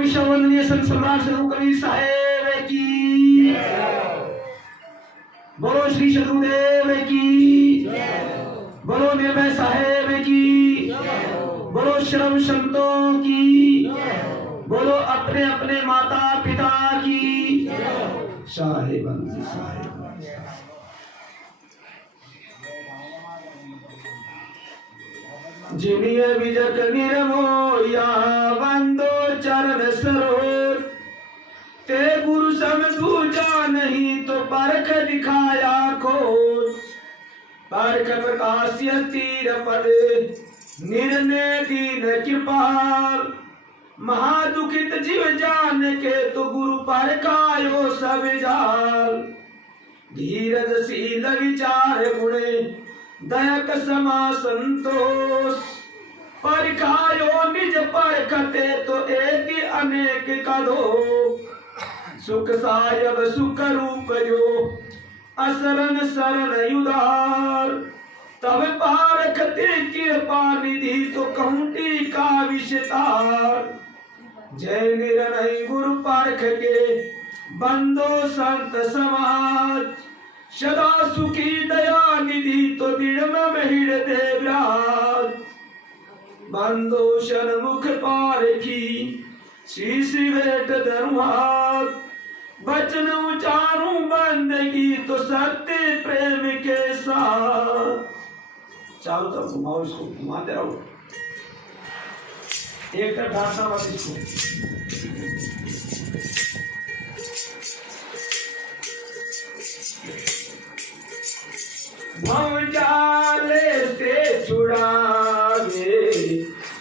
विश्ववंदनीय संत सम्राट सदगुरु कबीर साहेब की, बोलो श्री सदगुरुदेव की, बोलो निर्भय साहेब की, बोलो श्रम संतों की, बोलो अपने अपने माता पिता की साहेब साहेब। जिनिय विजक निरमोया वंदो चरण सरोज, ते गुरु सम दूजा नहीं तो परख दिखाया खोज। परख प्रकाश्य तीर पद निर्णय दीन कृपाल, महादुखित जीव जान के तो गुरु परखायो सब जाल। धीरजशील विचार गुणे दयक समा संतोष, परखायो निज परखते तो एक अनेक का दो। सुख सायब सुख रूप जो असरण शरण उदार, तब पारखते कृपा निधि तो कहूटी का विस्तार। जय निर्णय गुरु पारख के बंदो संत समाज, सदा सुखी दया निधि तो दृढ़ हृदय विराज। बंदो सन्मुख पारखी शीश भेंट धरुहार, वचन उचारू बंदगी तो सत्य प्रेम के साथ। चारों तरफ घुमाओ, इसको घुमाते रहो, एक तरफ ढांसना मत इसको। जाले से छुड़ावे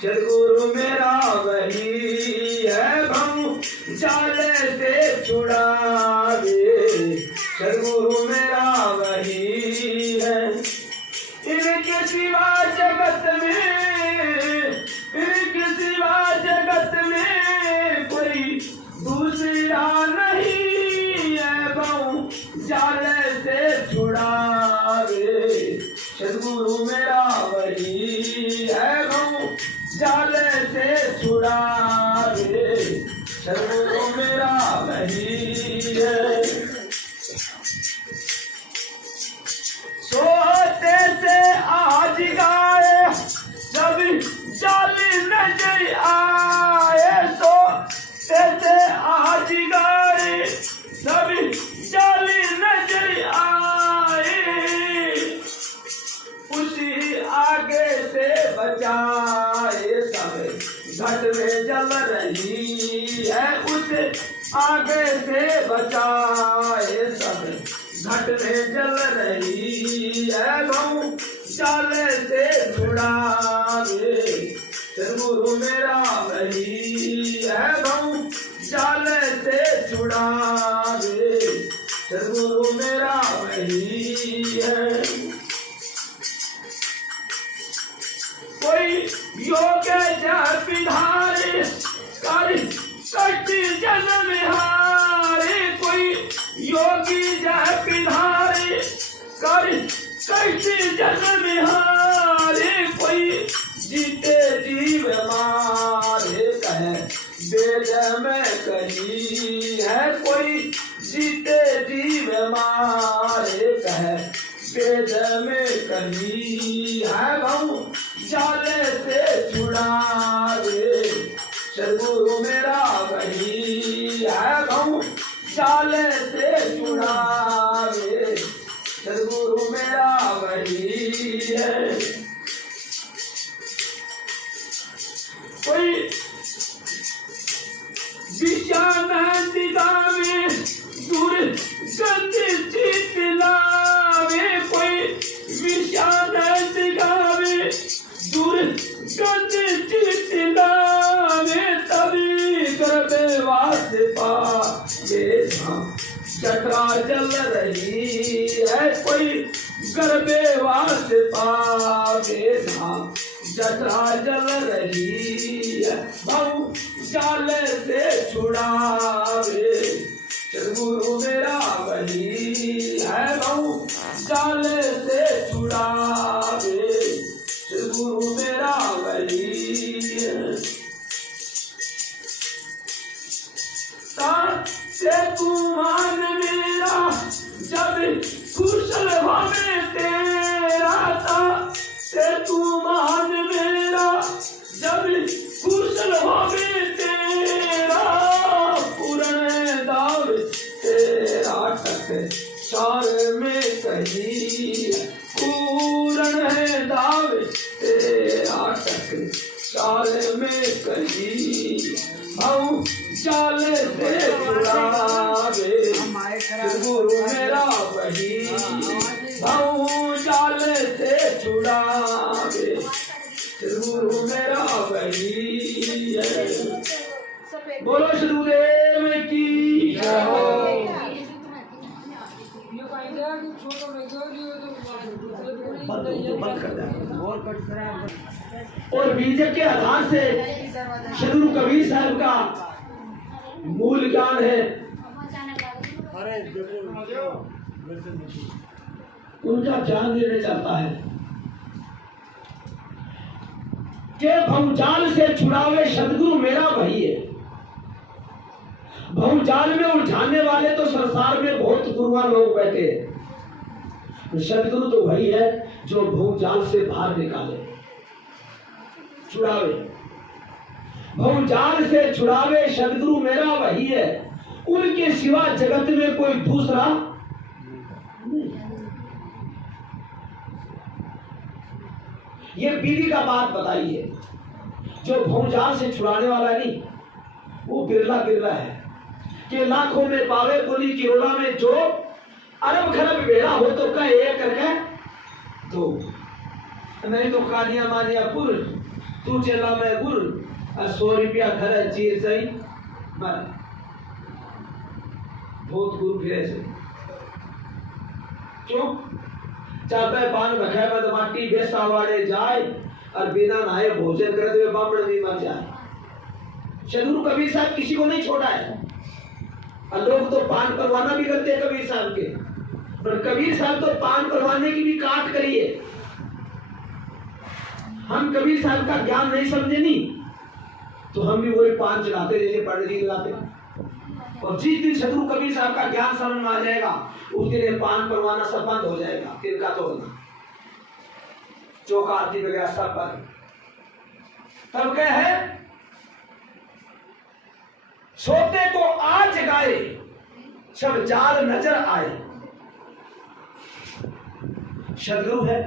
सदगुरु मेरा वही है। जाले से छुड़ावे सदगुरु मेरा वही है। इनके सिवा जगत में, इनके सिवा जगत में कोई दूसरा नहीं है। जाले से छुड़ावे सदगुरु मेरा वही है। जाले से छुड़ावे सदगुरु मेरा वही है। सोते से आज गाए जब जाली नजर आए, सोते से आज गाए जब जाली नजर आए। उसी आगे से बचाए सब घट में जल रही है। उस आगे से बचाए सब घट में जल रही है। जाले से छुड़ावे सदगुरु मेरा वही है। जाले से छुड़ावे सदगुरु मेरा वही है। कोई योग जप विधारे कर कटी जन्म हारे। कोई योगी जप विधारे कर कटी जन्म हारे। कोई जीते जीव मारे कहे वेद में कही है। कोई जीते जीव मारे कहे वेद में कही है। जाले से छुड़ावे सदगुरु मेरा वही है। जाले से छुड़ावे सदगुरु मेरा वही है। कोई विषानंद गावे दूर गंदी चित लावे। कोई विषानंद गावे दूर गंदी चित लावे। तभी गर्भे वास पावे जठरा जल रही है। कोई गर्भे वास पावे जठरा जल रही है। जाले से छुड़ावे सदगुरु मेरा वही है। जाले से छुड़ावे सदगुरु मेरा वही है। से तू मान मेरा, जब कुशल भावे तेरा था से तू मान मेरा, जब कुशल भावे तेरा, पूर्ण दाव तेरा टक चार में कही, पूर्ण है दाव तेरा टक चार में कही, भाऊ चाल से छुड़ावे गुरु मेरा वही, भाऊ चाल से छुड़ावे गुरु मेरा वही है। बोलो गुरुदेव की जय हो। और बीजे के आधार से सदगुरु कबीर साहब का मूल ज्ञान है। उनका ज्ञान देने चाहता है कि भवजाल से छुड़ावे सदगुरु मेरा वही है। भवजाल में उलझाने वाले तो संसार में बहुत गुरुवान लोग बैठे हैं, सदगुरु तो वही है जो भवजाल से बाहर निकाले, छुड़ावे। भवजाल से छुड़ावे सदगुरु मेरा वही है, उनके सिवा जगत में कोई दूसरा नहीं। ये पीढ़ी का बात बताई है। जो भवजाल से छुड़ाने वाला नहीं, वो बिरला बिरला है कि लाखों में पावे बोली किरोड़ा में जो अरब खरब बेड़ा हो तो कह एक करके दो, नहीं तो कानिया मानिया पुर तू चला मैं गुर, 100 रुपया घर चीज सही बहुत गुरु फिरे से क्यों चापे पान रखे मत माटी बेसा वाड़े जाए और बिना नहाए भोजन करते हुए बामण भी मर जाए। सदगुरु कबीर साहब किसी को नहीं छोड़ा है। और लोग तो पान परवाना भी करते हैं कबीर साहब के, पर कबीर साहब तो पान परवाने की भी काट करिए। हम कबीर साहब का ज्ञान नहीं समझे नहीं तो हम भी वही पान चलाते जैसे पंडित जी लगाते। और जिस दिन सदगुरु कबीर साहब का ज्ञान समझ में आ जाएगा उस दिन ये पान परवाना सब बंद हो जाएगा। तिनका तो होना चौका आरती वगैरह सब बंद। तब क्या है, सोते को आज जगाए सब जाल नजर आए। सदगुरु है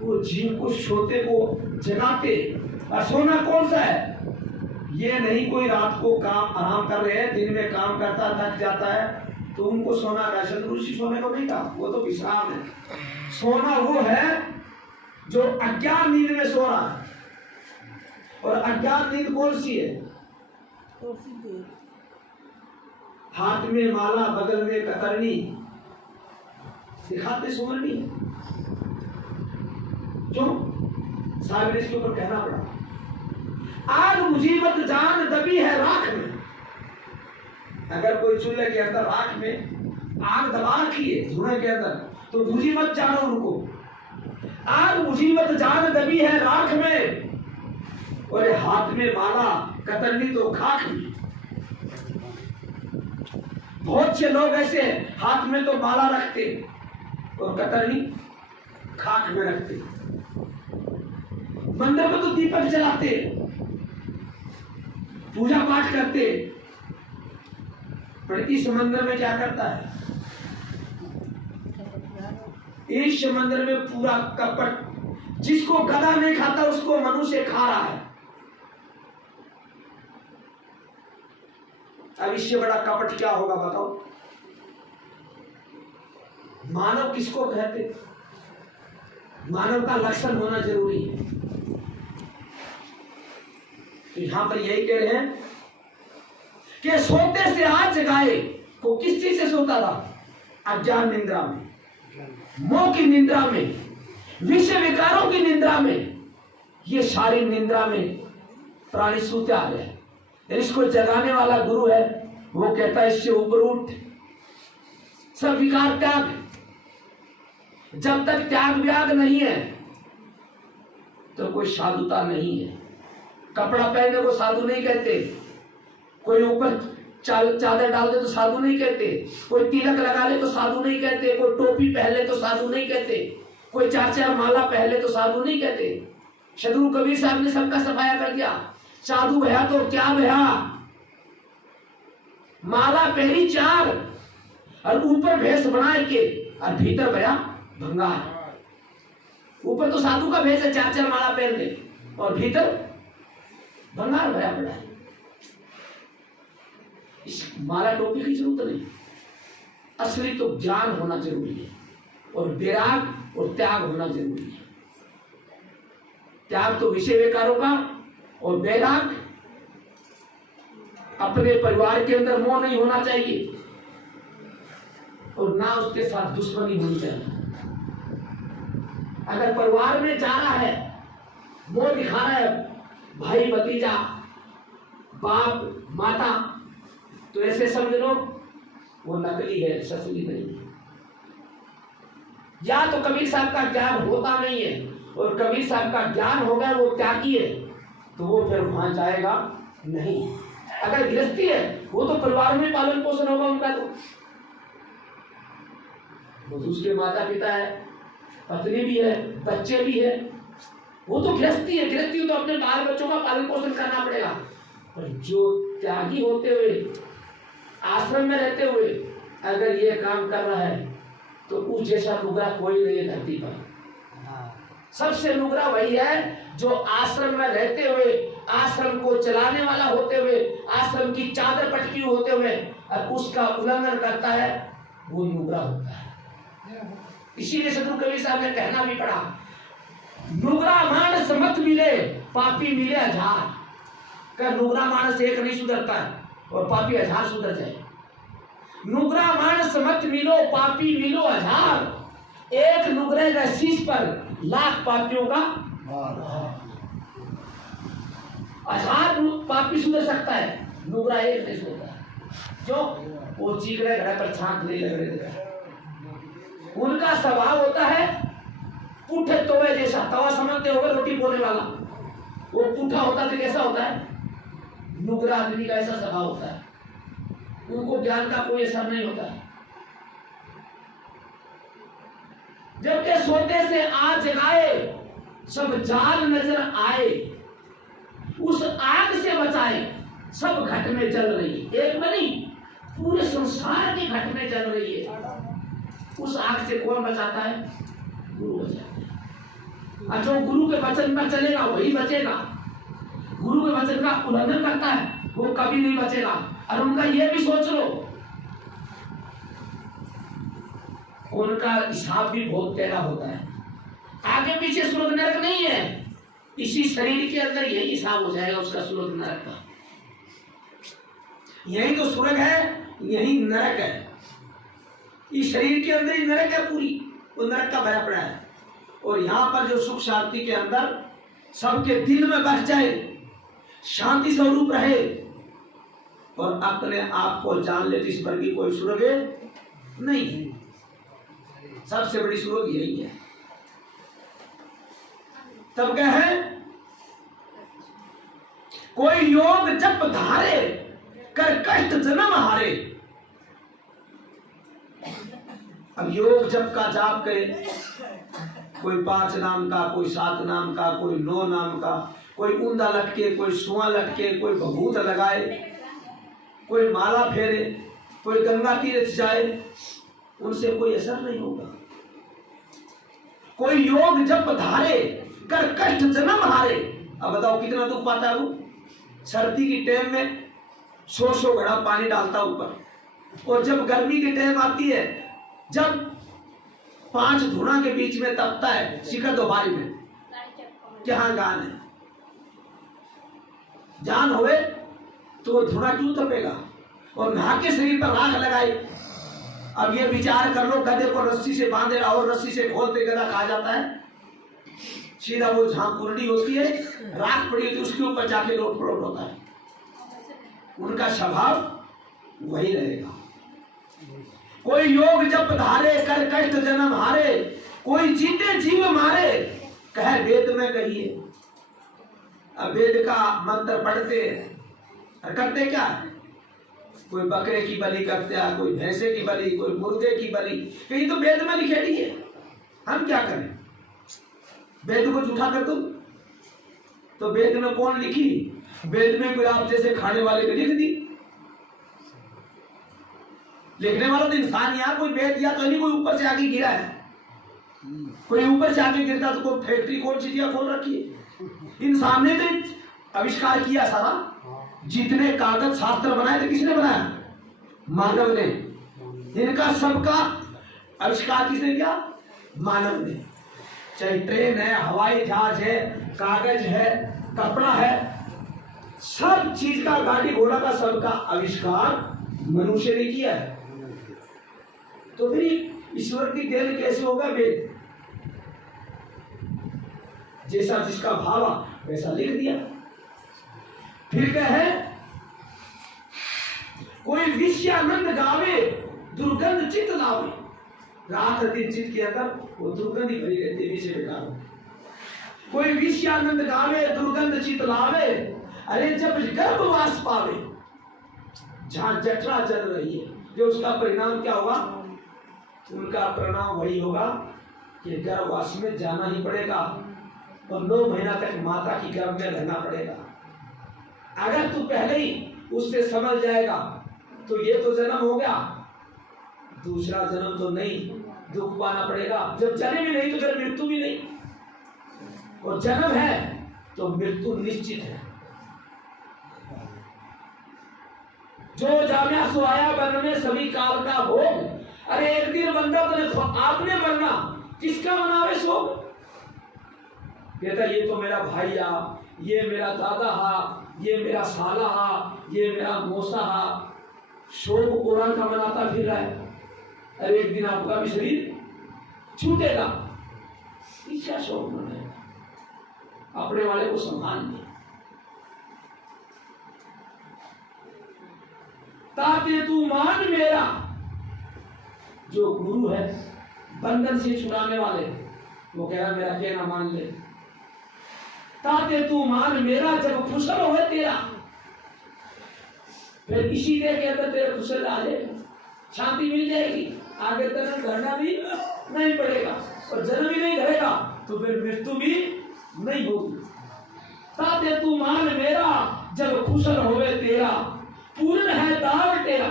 वो जीव को सोते को जगाते। और सोना कौन सा है, ये नहीं कोई रात को काम आराम कर रहे हैं, दिन में काम करता थक जाता है तो उनको सोना का। सदगुरु जी सोने को नहीं कहा, वो तो विश्राम है। सोना वो है जो अज्ञान नींद में सो रहा है। और अज्ञान नींद कौन सी है, हाथ में माला बगल में कतरनी दिखाते सुमरनी। क्यों साहब ने इसके ऊपर कहना पड़ा, आग मुजीबत जान दबी है राख में। अगर कोई चूल्हे के अंदर राख में आग दबा रखी है धुएं के अंदर तो बुझी मत जानो उनको। आग मुजीबत जान दबी है राख में, और हाथ में माला कतरनी तो खाक में। बहुत से लोग ऐसे हाथ में तो माला रखते और कतरनी खाक में रखते। मंदिर में तो दीपक जलाते, पूजा पाठ करते, पर इस मंदिर में क्या करता है, इस मंदिर में पूरा कपट। जिसको गधा नहीं खाता उसको मनुष्य खा रहा है। अब इससे बड़ा कपट क्या होगा बताओ। मानव किसको कहते, मानव का लक्षण होना जरूरी है। तो यहां पर यही कह रहे हैं कि सोते से आज जगाए। वो किस चीज से सोता था, अज्ञान निंद्रा में, मोह की निंद्रा में, विषय विकारों की निंद्रा में। ये सारी निंद्रा में प्राणी सोते आ गए। इसको जगाने वाला गुरु है, वो कहता है इससे ऊपर उठ, सब विकार त्याग। जब तक त्याग व्याग नहीं है तो कोई साधुता नहीं है। कपड़ा पहनने को साधु नहीं कहते, कोई ऊपर चादर डाल दे तो साधु नहीं कहते, कोई तिलक लगा ले तो साधु नहीं कहते, कोई टोपी पहन ले तो साधु नहीं कहते, कोई 4-4 माला पहन ले तो साधु नहीं कहते। सदगुरु कबीर साहब ने सबका सफाया कर दिया। साधु भया तो क्या भया, माला पहनी 4 और ऊपर भेष बनाए के और भीतर भया भंगार। ऊपर तो साधु का भेष है, 4-4 माला पहन ले और भीतर भंगार भया पड़ा है। इस माला टोपी की जरूरत नहीं, असली तो ज्ञान होना जरूरी है और विराग और त्याग होना जरूरी है। त्याग तो विषय विकारों का और वैराग अपने परिवार के अंदर मोह नहीं होना चाहिए और ना उसके साथ दुश्मनी होनी चाहिए। अगर परिवार में जा रहा है, मोह दिखा रहा है भाई भतीजा बाप माता, तो ऐसे समझ लो वो नकली है, असली नहीं है। या तो कबीर साहब का ज्ञान होता नहीं है और कबीर साहब का ज्ञान हो गया वो त्यागी है, तो वो फिर वहां जाएगा नहीं। अगर गृहस्थी है वो तो परिवार में पालन पोषण होगा उनका, तो वो तो उसके माता पिता है, पत्नी भी है, बच्चे भी है, वो तो गृहस्थी है। गृहस्थी तो अपने बाल बच्चों का पालन पोषण करना पड़ेगा। पर जो त्यागी होते हुए आश्रम में रहते हुए अगर ये काम कर रहा है तो उस जैसा लुगरा कोई नहीं है धरती पर। सबसे लुगरा वही है जो आश्रम में रहते हुए, आश्रम को चलाने वाला होते हुए, आश्रम की चादर पटकी होते हुए और उसका उल्लंघन करता है, वो लुगरा होता है। इसीलिए सदगुरु कबीर साहब ने कहना भी पड़ा, लुगरा मानस मत मिले पापी मिले 1000। कर लुगरा मानस एक नहीं सुधरता है और पापी 1000 सुधर जाए। नुगरा मानस मत मिलो पापी मिलो 1000। एक नुगरे का शीश पर लाख पापियों का 1000 पापी सुधर सकता है, नुगरा एक नहीं सुधरता। क्यों? वो चीकड़े घर पर छांक नहीं लग रहे। उनका स्वभाव होता है पुठे तवे जैसा। तवा समझते होगा रोटी बोलने वाला, वो पुठा होता तो कैसा होता है? नुगरा आदमी का ऐसा स्वभाव होता है। उनको ज्ञान का कोई असर नहीं होता। जबकि सोते से आज जगाए सब जाल नजर आए, उस आग से बचाए सब घट में जल रही है। एक में नहीं, पूरे संसार की घट में जल रही है। उस आग से कौन बचाता है? गुरु बचाता है। और जो गुरु के वचन पर चलेगा वही बचेगा। गुरु के वचन का उल्लंघन करता है वो कभी नहीं बचेगा। और उनका ये भी सोच लो, उनका हिसाब भी बहुत टेढ़ा होता है। आगे पीछे स्वर्ग नरक नहीं है, इसी शरीर के अंदर यही हिसाब हो जाएगा उसका स्वर्ग नरक का। यही तो स्वर्ग है, यही नरक है। इस शरीर के अंदर ही नरक है, पूरी वो नरक का भरा पड़ा है। और यहाँ पर जो सुख शांति के अंदर सबके दिल में बस जाए, शांति स्वरूप रहे और अपने आप को जान ले, इस पर की कोई स्वर्ग नहीं है। सबसे बड़ी स्वर्ग यही है। तब क्या है? कोई योग जप धारे कर कष्ट जन्म हारे। अब योग जप का जाप करे, कोई 5 नाम का, कोई 7 नाम का, कोई 9 नाम का, कोई ऊंधा लटके, कोई सुआ लटके, कोई भभूत लगाए, कोई माला फेरे, कोई गंगा तीर्थ जाए, उनसे कोई असर नहीं होगा। कोई योग जप धारे कर कष्ट जन्म हारे। अब बताओ कितना दुख पाता है वो। सर्दी की टाइम में 100 घड़ा पानी डालता ऊपर, और जब गर्मी की टाइम आती है, जब 5 धुना के बीच में तपता है शिखर दोबारी में, क्या गान है? जान होवे तो वो धुना क्यों तपेगा? और नहा के शरीर पर राख लगाए। अब ये विचार कर लो, गधे को रस्सी से बांधे और रस्सी से खोलते गधा कहा जाता है, सीधा वो जहां कुरडी होती है, राख पड़ी होती है, उसके ऊपर जाके लोट पड़ोट होता है। उनका स्वभाव वही रहेगा। कोई योग जप धारे कर कष्ट जन्म हारे, कोई जीते जीव मारे कहे वेद में कहिए। अब वेद का मंत्र पढ़ते और करते क्या है? कोई बकरे की बलि करते हैं, कोई भैंसे की बलि, कोई मुर्गे की बलि। कहीं तो वेद में लिखेड़ी है, हम क्या करें? वेद को झूठा कर दो तो वेद में कौन लिखी? वेद में कोई आप जैसे खाने वाले को लिख दी। लिखने वाला तो इंसान यार, कोई वेद या तो नहीं, कोई ऊपर से आके गिरा है। कोई ऊपर से आके गिरता तो कोई फैक्ट्री कौन चिड़िया खोल रखी है? इंसान ने तो आविष्कार किया सारा। जितने कागज शास्त्र बनाए थे किसने बनाया? मानव ने। इनका सबका आविष्कार किसने किया? मानव ने। चाहे ट्रेन है, हवाई जहाज है, कागज है, कपड़ा है, सब चीज का, गाड़ी घोड़ा का सबका आविष्कार मनुष्य ने किया है। तो फिर ईश्वर की देन कैसे होगा? वेद जैसा जिसका भाव वैसा लिख दिया। फिर क्या है? कोई विषयानंद गावे दुर्गंध चित लावे। रात दिन चित के अंदर वो दुर्गंध ही भरी रहती है, विषय बेकार। कोई विषयानंद गावे दुर्गंध चित लावे, अरे जब गर्भवास पावे। जहां जठरा चल रही है, जो उसका परिणाम क्या होगा? उनका परिणाम वही होगा कि गर्भवास में जाना ही पड़ेगा और 9 महीना तक माता की गर्भ में रहना पड़ेगा। अगर तू पहले ही उससे समझ जाएगा तो ये तो जन्म हो गया, दूसरा जन्म तो नहीं, दुख पाना पड़ेगा। जब जन्म ही नहीं तो फिर मृत्यु भी नहीं, और जन्म है तो मृत्यु निश्चित है। जो जाम्या सो आया वन में सभी काल का भोग। अरे एक दिन बंदा तो आपने मरना, किसका मनावे शोक? कहता ये तो मेरा भाई आ, ये मेरा दादा हा, ये मेरा साला हा, ये मेरा मौसा हा, शोक कुरान का मनाता फिर रहा है। अरे एक दिन आपका भी शरीर छूटेगा, इसका शोक मनाएगा, अपने वाले को सम्मान दे। ताकि तू मान मेरा, जो गुरु है बंधन से छुड़ाने वाले, वो कह रहा मेरा कहना मान ले। ताकि तू मान मेरा, जब खुशल हो तेरा, फिर इसी देह के अंदर तेरे खुशल आ जाएगा, शांति मिल जाएगी, आगे तक धरना भी नहीं पड़ेगा, और जन्म भी नहीं धरेगा तो फिर मृत्यु भी नहीं होगी। ताकि तू मान मेरा, जब खुशल होवे तेरा, पूर्ण है दाव तेरा।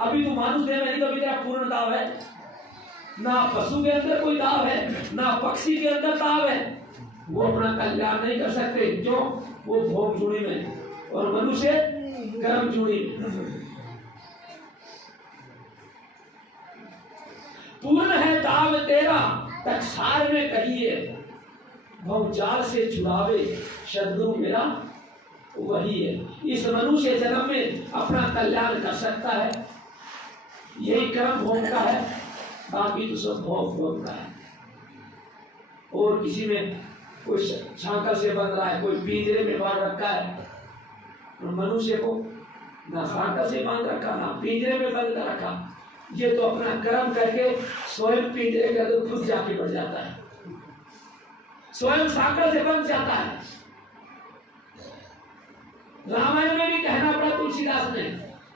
अभी तू मानुष देह में नहीं, तो अभी तेरा पूर्ण दाव है। ना पशु के अंदर कोई दाव है, ना पक्षी के अंदर दाव है। वो अपना कल्याण नहीं कर सकते, क्यों? वो भोग जुड़ी में, और मनुष्य कर्म जुड़ी में। पूर्ण है दाव तेरा, टकसार में कहिए, भवजाल से छुड़ावे सदगुरु मेरा वही है। इस मनुष्य जन्म में अपना कल्याण कर सकता है, यही कर्म भोगता है, बाकी तो सब भोग भोगता है। और किसी में कोई छांकर से बंध रहा है, कोई पिंजरे में बांध रखा है, और मनुष्य को ना छांकर से बांध रखा, ना पिंजरे में बंद कर रखा। ये तो अपना कर्म करके स्वयं पिंजरे के अंदर खुद जाके बढ़ जाता है, स्वयं साकर से बंध जाता है। रामायण में भी कहना पड़ा तुलसीदास ने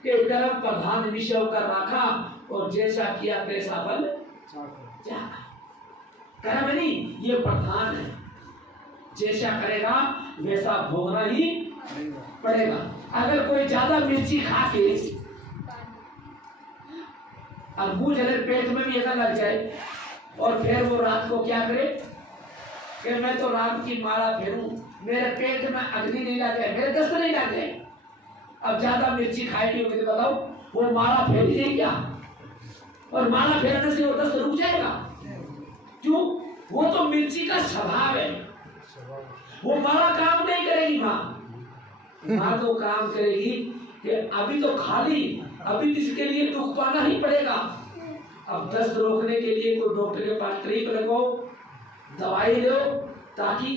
कि कर्म प्रधान विषय कर रखा, और जैसा किया तैसा फल चाखा। कर्म नहीं, ये प्रधान है, जैसा करेगा वैसा भोगना ही पड़ेगा। अगर कोई ज्यादा मिर्ची खा के और मुंह जले, पेट में भी ऐसा लग जाए, और फिर वो रात को क्या करे कि मैं तो राम की माला फेरूं, मेरे पेट में अग्नि नहीं लगे, मेरे दस्त नहीं लगे। अब ज्यादा मिर्ची खाएगी होगी तो बताओ, वो माला फेर जाएगी क्या? और माला फेरने से वो दस्त रुक जाएगा? क्यों? वो तो मिर्ची का स्वभाव है, वो माला काम नहीं करेगी। माँ तो काम करेगी कि अभी तो खाली, अभी इसके लिए दुख पाना ही पड़ेगा। अब दस्त रोकने के लिए कोई डॉक्टर के पास ट्रिप लगाओ, दवाई लो, ताकि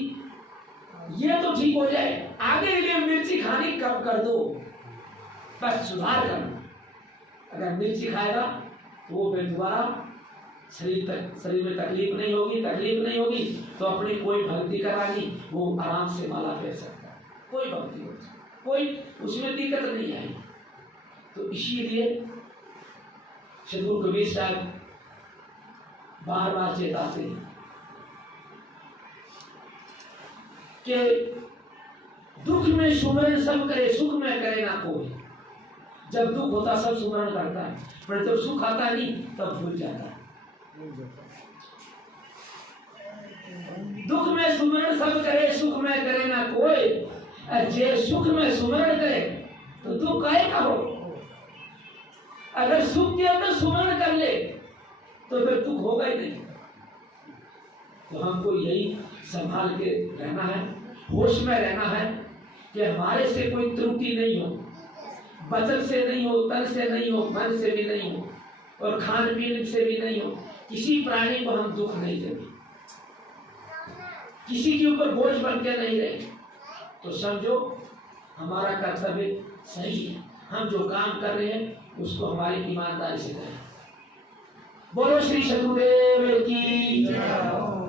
ये तो ठीक हो जाए। आगे के लिए मिर्ची खानी कम कर दो, बस सुधार करना। अगर मिर्ची खाएगा तो वो फिर दोबारा शरीर में तकलीफ नहीं होगी, तो अपनी कोई भक्ति करानी, वो आराम से माला फेर सकता है, कोई भक्ति हो सकती। कोई उसमें दिक्कत नहीं आई। तो इसीलिए सद्गुरु कबीर साहब बार बार चेताते हैं कि दुख में सुमरन सब करे, सुख में करे ना कोई। जब दुख होता सब सुमरन करता है, पर जब सुख आता नहीं तब भूल जाता है। दुख में सुमरन सब करे, सुख में करे ना कोई। जे सुख में सुमरन करे तो दुख काहे का हो। अगर सुख के अंदर सुमरन कर ले तो फिर दुख होगा ही नहीं। तो हमको यही संभाल के रहना है, होश में रहना है कि हमारे से कोई त्रुटि नहीं हो, वचन से नहीं हो, तन से नहीं हो, मन से भी नहीं हो, और खान पीन से भी नहीं हो। किसी प्राणी को हम दुख नहीं देंगे, किसी के ऊपर बोझ बन के नहीं रहे। तो समझो हमारा कर्तव्य सही है, हम जो काम कर रहे हैं उसको हमारी ईमानदारी से करें। बोलो श्री सद्गुरुदेव की जय।